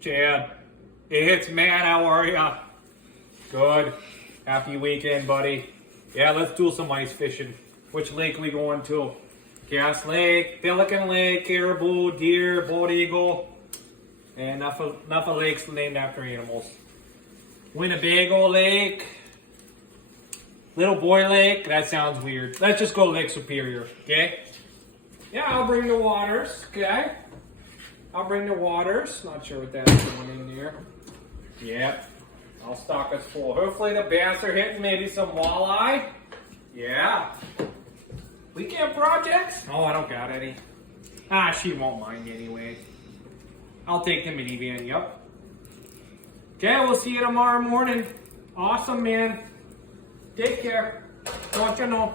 Chad. It's Matt, how are ya? Good. Happy weekend, buddy. Yeah, let's do some ice fishing. Which lake we going to? Cass Lake, Pelican Lake, Caribou, Deer, Bald Eagle, and enough of lakes named after animals. Winnebago Lake, Little Boy Lake. That sounds weird. Let's just go Lake Superior, okay? Yeah, I'll bring the waters, okay? I'll bring the waters. Not sure what that's going in there. Yep. I'll stock us full. Hopefully the bass are hitting maybe some walleye. Yeah. Weekend projects? Oh, I don't got any. She won't mind anyway. I'll take the minivan, yep. Okay, we'll see you tomorrow morning. Awesome, man. Take care. Don't you know?